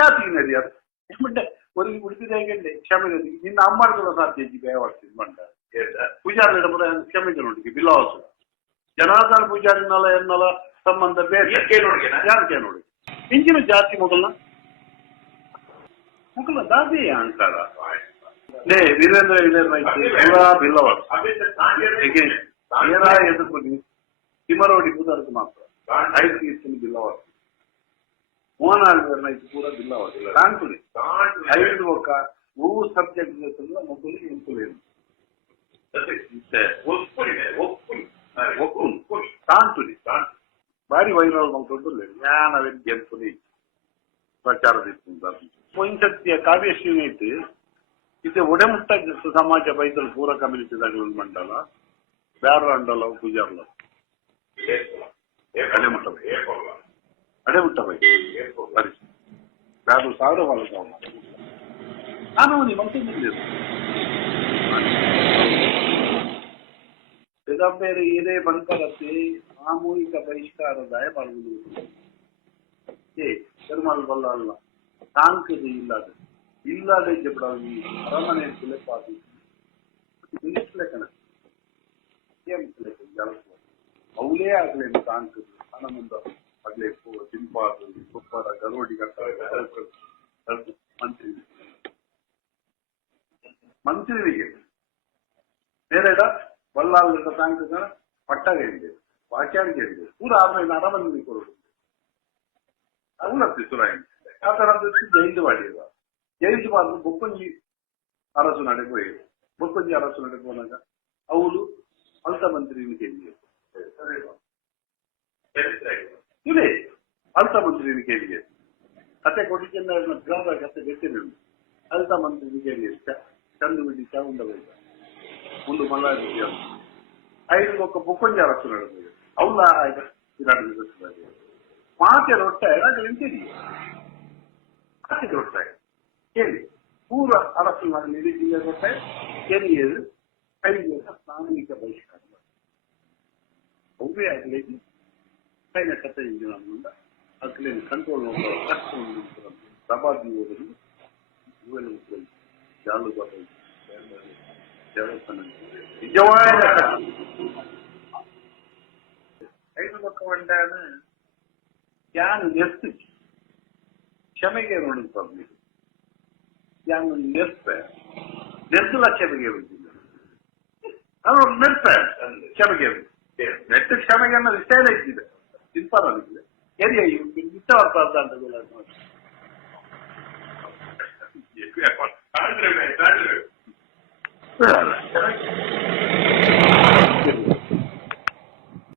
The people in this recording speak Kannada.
ಜಾತಿಗೆ ನಡಿಯಾರು ಏಮಂటే ಒರಿಗೆ ಬಿಡ್ತಿದ್ದಾಗಂಡೆ ಕ್ಷಮೆಗೆ ನಿನ್ನ ಅಮ್ಮಗಳ ಸಾಧ್ಯ ಬೇವಾಡ್ತೀನಿ ಮಂಡ ಪೂಜಾರಿ ಕ್ಷಮೆಗೆ ನೋಡಿ ಬಿಲಾಸ್ ಜನಾರ್ದನ ಪೂಜಾರಿ ನಲ ಎನ್ನಲ ಸಂಬಂಧ ಬೇರೆ ಯಾಕೆ ನೋಡಿ ಇಂಚಿನ ಜಾತಿ ಮೊದಲ ಮೊದಲ ದಾದಿ ಅಂತಾರ ಲೇ ವೀರೇಂದ್ರ ಪೂರಾ ಬಿಲ್ಲವಾಸ್ ಎದುರ್ಕೊಂಡು ತಿಮರೋಡಿ ಪೂಜಾರಿಗೆ ಮಾತ್ರ 5 ಇರ್ತೀನಿ ಬಿಲ್ಲವಾಸ್ ಮೋಹನ್ ಆಳ್ವರ್ನೈತಿ ಪೂರ ಬಿಲ್ಲವಾಸ್ ಕಾಣ್ತದೆ 5 ಒಕ್ಕ ಮೂರು ಸಬ್ಜೆಕ್ಟ್ ಮೊದಲು ಎಂಪುಲೇನು ಕಾಣ್ತದೆ ಭಾರಿ ವೈರಲ್ ಮಾಡ್ಕೊಂಡು ಜ್ಞಾನವೇ ಗೆಲ್ಪುನಿ ಪ್ರಚಾರದಿತ್ತು ಪೊಂಚತ್ಯ ಕಾವ್ಯಶ್ರೀ ಐತಿ ಇತ್ತೆ ಒಡೆಮುಟ್ಟ ಸಮಾಜ ಬೈತಲ್ ಪೂರ ಕಮ್ಯುನಿಟಿದಾಗ ಮಂಡಲ ಬ್ಯಾರ ಅಂಡಲ ಪೂಜಾರ್ಲ ಅಡೆಮುಟ್ಟ ಬೈ ಸರಿ ಬ್ಯಾರು ಸಾವಿರ ಬಾಲ ನಾನು ನೀ ಮನಸ್ಸಿನ ಬೇರೆ ಇದೇ ಬಂಕರತ್ತೆ ಸಾಮೂಹಿಕ ಬಹಿಷ್ಕಾರದಾಯ ಬಳಗುವುದು ತಿರುಮಲ ಬಲ್ಲ ಅಲ್ಲ ತಾಂಕದ ಇಲ್ಲದೆ ಜಬಡಾಗಿ ಅರಮನೆ ಸುಲೆಪಾದಿ ಅವಲೇ ಆಗ್ಲೇ ತಾಂಕದ ಹಣ ಮುಂದ ಆಗ್ಲೇ ತಿಂಪಾದು ಗೊಬ್ಬರ ಗರೋಡಿ ಮಂತ್ರಿಗೆ ಬೇರೆಡ ಬಲ್ಲಾಳ ತಾಂಕದ ಪಟ್ಟಗೆ ವಾಕ್ಯಾನಿಗೆ ಪೂರ ಆಮೇಲೆ ಅರಮನೆ ಕೊಡುದು ಅವಲತ್ತಿ ಸುರಾಯಿ ಆ ತರ ಜೈಲು ಮಾಡಿರುವ ಜೈಲು ಮಾಡಿದ್ರು ಬೊಕ್ಕಂಜಿ ಅರಸು ನಡೆಗೆ ಹೋಯ್ತು ಬೊಕ್ಕಂಜಿ ಅರಸು ನಡೆಗೆ ಹೋದಾಗ ಅವಳು ಅಲ್ತ ಮಂತ್ರಿನ ಕೇಳಿಗೆ ಇದೆ ಅಲ್ತ ಮಂತ್ರಿನ ಕೇಳಿಗೆ ಕತೆ ಕೊಟ್ಟಿದ್ದ ಗ್ರಾಮ ಕತೆ ಗೊತ್ತಿಲ್ಲ ಅಲ್ತ ಮಂತ್ರಿನ ಕೇಳಿಗೆ ಚಂದು ಬಿಡಿ ಚಾವುಂಡ ಬೈದ ಮುಂದೆ ಮಲ್ಲ 5 ಒಕ್ಕ ಬೊಕ್ಕಂಜಿ ಅರಸು ನಡೆದು ಅವಳ ಆಯ್ತು ಮಾತೆ ರೊಟ್ಟ ಎಂತಿದೆಯಾ ಮಾತೆ ರೊಟ್ಟ ಕೇಳಿ ಪೂರ ಅರಸು ನಿರೀತಿಯ ರೊಟ್ಟ ಕೇಳಿಯದು ಕೈಗೆ ಸಾಮೂಹಿಕ ಬಹಿಷ್ಕಾರ ಅವೇ ಆಗಲಿ ಕೈನ ಕಥೆ ಇಂಜಿನ ಅಕ್ಲೇನು ಕಂಟ್ರೋಲ್ ಕಷ್ಟ ಸಭಾಗಿ ಹೋಗಲು ಇವೆಲ್ಲ ಜಾಲು ನಿಜವಾದ 5 ಲಕ್ಷ ಒಂದಾದ ಯಾನು ನೆರ್ತು ಕ್ಷಮೆಗೆ ನೋಡುತ್ತದೆ ಯಾನು ನೆರ್ಸಲ ಕ್ಷಮೆಗೆ ಬಂದಿಲ್ಲ ಅದು ನೆರ್ತ ಕ್ಷಮೆಗೆ ನೆಟ್ಟು ಕ್ಷಮೆಗೆ ಅನ್ನೋದು ಇಷ್ಟ ಇಲ್ಲ ಇದ್ದಿದೆ ತಿಂಪಾರಿದೆ ಏರಿಯಾ ಇಷ್ಟವಾರ್ಥ ಅಂತ